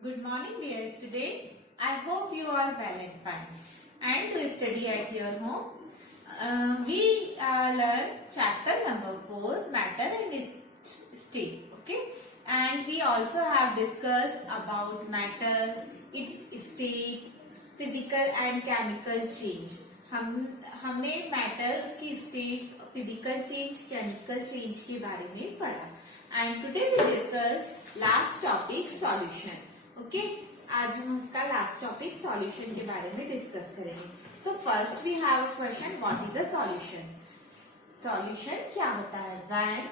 Good morning, dear student. I hope you are well and fine. And to study at your home, we learn chapter number 4, matter and its state. Okay, and we also have discussed about matter, its state, physical and chemical change. हमने matter, उसकी states, physical change, chemical change के बारे में पढ़ा. And today we discuss last topic solution. Okay, आज हम उसका last topic solution के बारे में डिस्कस करेंगे. तो first we have a question, what is a solution. Solution क्या होता है? When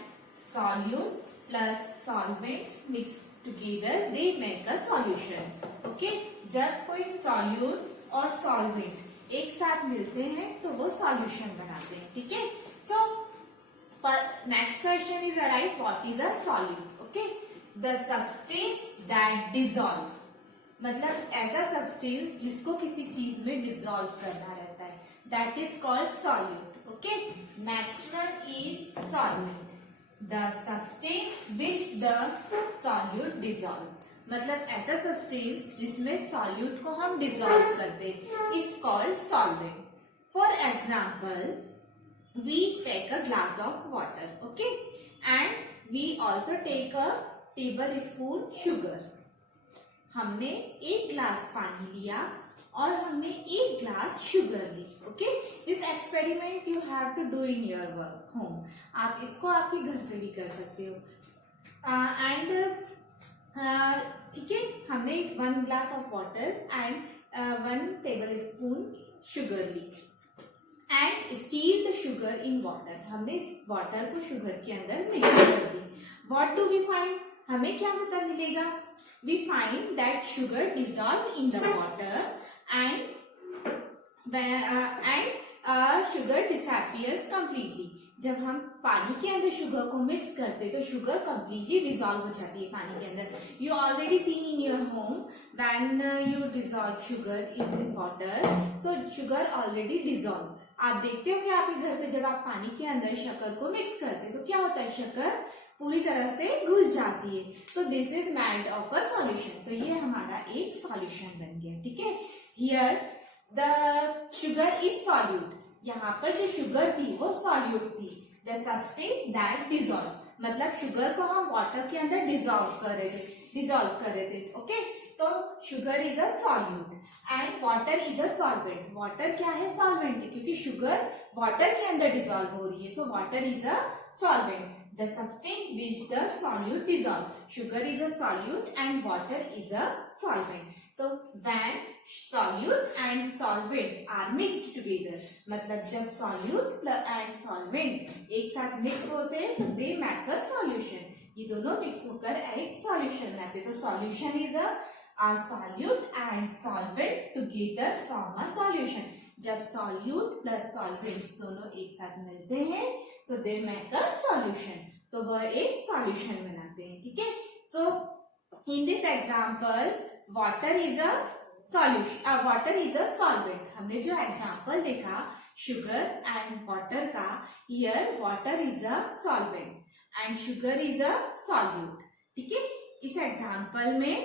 solute plus solvents mix together they make a solution. Okay, जब कोई सॉल्यूट और सॉल्वेंट एक साथ मिलते हैं तो वो सॉल्यूशन बनाते हैं. ठीक है, तो next question is arrive, what is a solute. Okay, the substance that dissolve, मतलब ऐसा सब्सटेंस जिसको किसी चीज में डिसॉल्व करना रहता है, that is called solute. Okay, next one is solvent, the substance which the solute dissolve, मतलब ऐसा सब्सटेंस जिसमें सॉल्यूट को हम डिसॉल्व करते is called solvent. For example, we take a glass of water, okay, and we also take a tablespoon sugar. हमने एक glass पानी लिया और हमने एक ग्लास शुगर ली. Okay, this experiment you have to do in your work home. आप इसको आपके घर पे भी कर सकते हो. एंड ठीक है, हमने 1 glass of water and 1 tablespoon sugar ली and stir the sugar in water. हमने इस वाटर को शुगर के अंदर मिक्स कर दी. What do we find? हमें क्या पता मिलेगा? We find that sugar dissolve in the water and sugar disappears completely. जब हम पानी के अंदर शुगर को मिक्स करते तो शुगर कंप्लीटली डिसॉल्व हो जाती है पानी के अंदर. You already seen in your home when you dissolve sugar in water, so sugar already dissolve. आप देखते हो कि आपके घर पे जब आप पानी के अंदर शक्कर को मिक्स करते तो क्या होता है? शक्कर पूरी तरह से घुल जाती है. तो this is made of a solution. तो ये हमारा एक सॉल्यूशन बन गया. ठीक है, here the sugar is solute. यहाँ पर जो शुगर थी वो सॉल्यूट थी. द सब्सटेंस दैट डिसॉल्व, मतलब शुगर को हम वाटर के अंदर डिसॉल्व कर रहे थे. ओके, तो sugar is a solute and water is a solvent. Water क्या है? सॉल्वेंट है, क्योंकि शुगर वाटर के अंदर डिसॉल्व हो रही है. So water is a solvent. The substance which the solute dissolve. Sugar is a solute and water is a solvent. So when solute and solvent are mixed together, मतलब जब solute and solvent एक साथ mix होते हैं तो they make a solution. ये दोनों mix होकर एक solution बनाते हैं. तो solution is a solute and solvent together form a solution. जब solute plus solvents दोनों एक साथ मिलते हैं तो दे मेक अ सॉल्यूशन, तो वह एक सॉल्यूशन बनाते हैं. ठीक है, so in this example water is a solution, water is a solvent. हमने जो एग्जांपल देखा शुगर एंड वाटर का, here water is a solvent and sugar is a solute. ठीक है, इस एग्जांपल में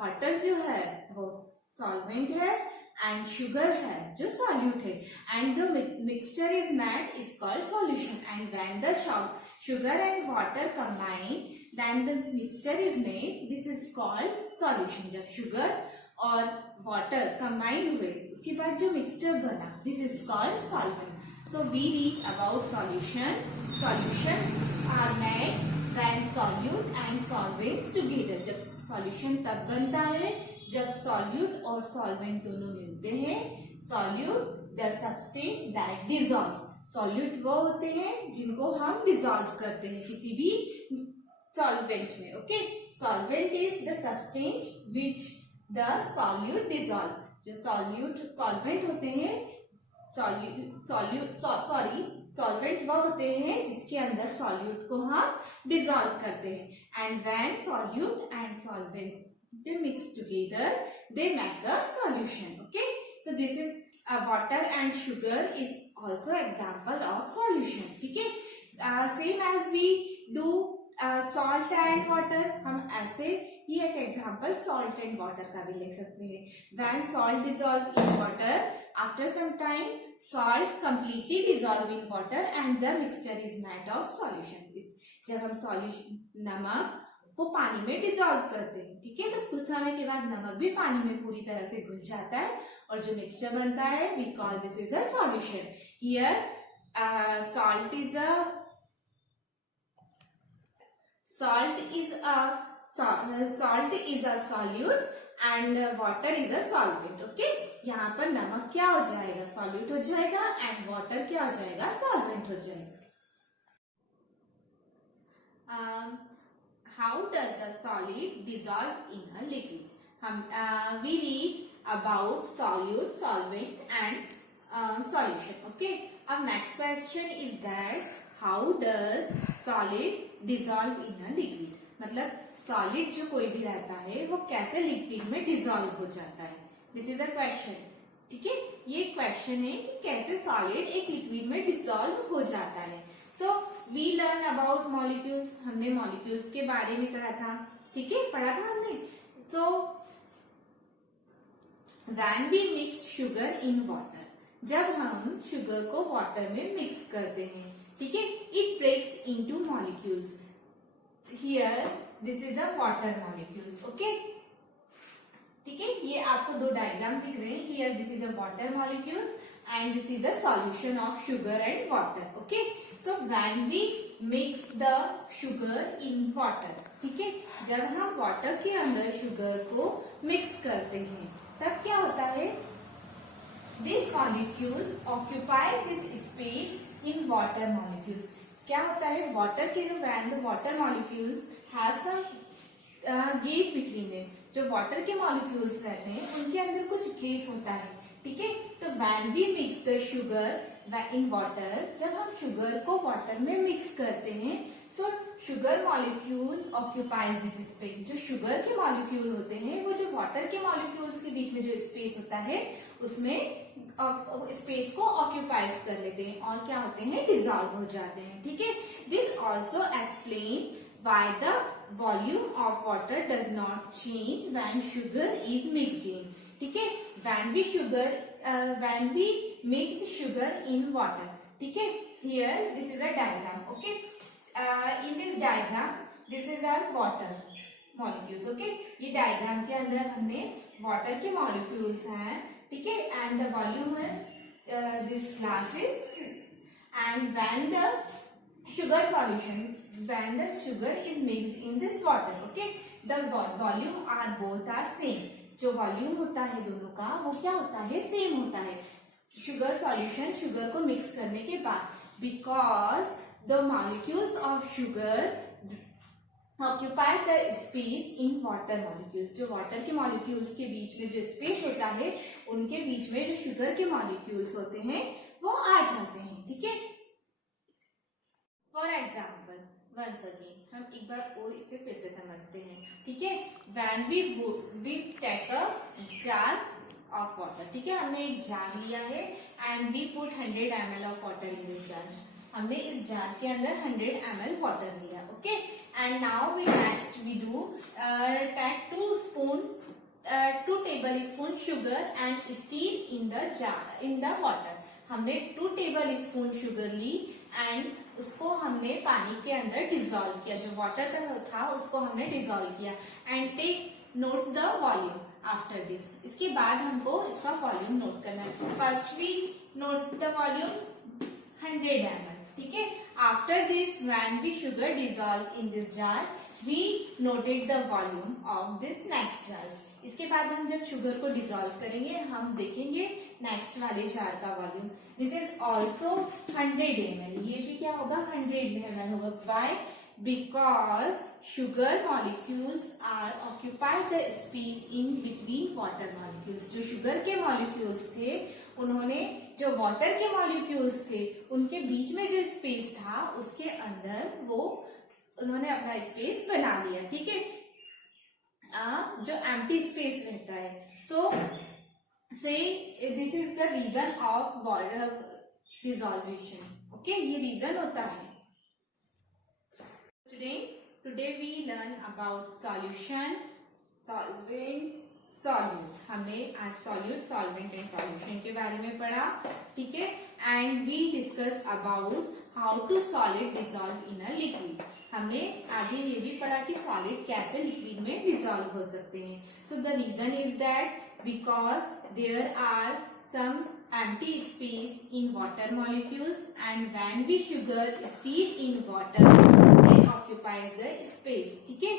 वाटर जो है वो सॉल्वेंट है एंड शुगर है जो सॉल्यूट है, and the mixture is made is called solution. And when the sugar and water combine, then the mixture is made, this is called solution. जब sugar और water combine हुए उसके बाद जो mixture बना, this is called solvent. So we read about solution. Solution are made when solute and solvent together. जब solution तब बनता है जब solute और solvent दोनों मिलते हैं. Solute the substance that dissolve. Solute वो होते हैं जिनको हम डिसॉल्व करते हैं किसी भी सॉल्वेंट में. Okay, solvent is the substance which the solute dissolve. जो सॉल्वेंट होते हैं, सॉल्वेंट वो होते हैं जिसके अंदर सॉल्यूट को हम डिसॉल्व करते हैं. And when solute and solvents they mix together they make a solution. Okay, so this is water and sugar is also example of solution. ठीक है, same as we do salt and water, हम ऐसे ही एक example salt and water का भी लिख सकते हैं. When salt dissolve in water, after some time salt completely dissolve in water and the mixture is made of solution. जब हम सॉल्यूशन नमक को पानी में डिसॉल्व करते हैं, ठीक है, तो कुछ समय के बाद नमक भी पानी में पूरी तरह से घुल जाता है और जो मिक्सचर बनता है we call this is a solution. Here salt is a solute and water is a solvent. Okay, यहाँ पर नमक क्या हो जाएगा, सॉल्यूट हो जाएगा एंड वाटर क्या हो जाएगा, सॉल्वेंट हो जाएगा. How does the solid dissolve in a liquid? हम we read about solute, solvent and solution. Okay, our next question is that how does solid dissolve in a liquid? मतलब solid जो कोई भी रहता है वो कैसे लिक्विड में डिसॉल्व हो जाता है. This is a question. ठीक है, ये क्वेश्चन है कि कैसे सॉलिड एक लिक्विड में डिसॉल्व हो जाता है. So we learn about molecules, हमने मॉलिक्यूल्स के बारे में पढ़ा था. ठीक है, पढ़ा था हमने. So when we mix sugar in water, जब हम शुगर को वाटर में मिक्स करते हैं, ठीक है, it breaks into molecules. Here this is the water molecules. Okay, ठीक है, ये आपको दो डायग्राम दिख रहे हैं. Here this is the water molecule and this is the solution of sugar and water. Okay, so when we mix the sugar in water, ठीक है, जब हम वाटर के अंदर शुगर को मिक्स करते हैं तब क्या होता है, this molecule occupy this space in water molecules. क्या होता है, वाटर के जो when the water molecules have some gap between them, जो वाटर के मॉलिक्यूल्स रहते हैं उनके अंदर कुछ गैप होता है. ठीक है, तो when we mix the sugar in water, जब हम शुगर को वाटर में मिक्स करते हैं, so sugar molecules occupy this space. जो शुगर के मॉलिक्यूल होते हैं वो जो वाटर के मॉलिक्यूल्स के बीच में जो स्पेस होता है उसमें स्पेस को ऑक्यूपाइज कर लेते हैं और क्या होते हैं, डिसॉल्व हो जाते हैं. ठीक है, this also explain why the volume of water does not change when sugar is mixed in. ठीक है, when we mix sugar in water. ठीक है, here this is a diagram. Okay, in this diagram this is our water molecules. Okay, ये diagram के अंदर हमने water के molecules हैं. ठीक है, and the volume is this glasses, and when the sugar solution, when the sugar is mixed in this water, okay, the volume are both are same. जो volume होता है दोनों का वो क्या होता है, सेम होता है. शुगर सॉल्यूशन, शुगर को मिक्स करने के बाद, because the molecules of sugar occupy the space in water molecules. जो वाटर के मॉलिक्यूल्स के बीच में जो स्पेस होता है उनके बीच में जो शुगर के मॉलिक्यूल्स होते हैं वो आ जाते हैं. ठीक है, फॉर एग्जाम्पल वंस अगेन हम एक बार और इसे फिर से समझते हैं. ठीक है, when we take a jar of water. ठीक है, हमने एक जार लिया है and we put 100 ml of water in this jar. हमने इस जार के अंदर 100 ml वाटर लिया. Okay, and now we next we do take 2 tablespoon sugar and stir in the jar in the water. हमने 2 tablespoon sugar ली and उसको हमने पानी के अंदर डिसॉल्व किया. जो वाटर का था उसको हमने डिसॉल्व किया and take note the volume after this. इसके बाद हमको इसका वॉल्यूम नोट करना है. First we note the volume 100 ml. ठीक है, after this when we sugar dissolve in this jar we noted the volume of this next jar. इसके बाद हम जब शुगर को डिसॉल्व करेंगे हम देखेंगे नेक्स्ट वाले जार का volume. This is also 100 ml. ये भी क्या होगा, 100 ml होगा. Why, because sugar molecules are occupy the space in between water molecules. जो शुगर के मॉलिक्यूल्स थे उन्होंने जो वाटर के मॉलिक्यूल्स थे उनके बीच में जो स्पेस था उसके अंदर वो उन्होंने अपना स्पेस बना लिया. ठीक है, जो एम्प्टी स्पेस रहता है. So say this is the reason of water dissolvation. Okay, ये रीजन होता है. Student, Today we learn about solution, solvent, solute. हमने आज solute, solvent and solution के बारे में पढ़ा, ठीक है. And we discuss about how to solid dissolve in a liquid. हमने आगे ये भी पढ़ा कि solid कैसे liquid में dissolve हो सकते हैं. So the reason is that because there are some empty space in water molecules, and when we sugar steep in water, they occupy the space, ठीक है,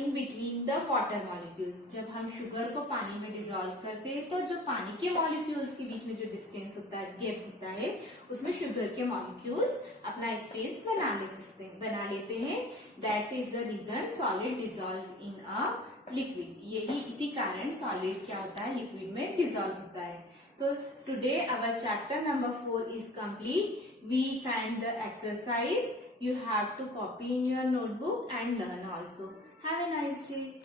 in between the water molecules. जब हम sugar को पानी में dissolve करते हैं तो जो पानी के मॉलिक्यूल्स के बीच में जो डिस्टेंस होता है, गैप होता है, उसमें शुगर के मॉलिक्यूल्स अपना स्पेस बना लेते हैं. That is the reason solid dissolve in a liquid. यही इसी कारण सॉलिड क्या होता है, लिक्विड में डिजोल्व होता है. So today our chapter number 4 is complete. We send the exercise. You have to copy in your notebook and learn also. Have a nice day.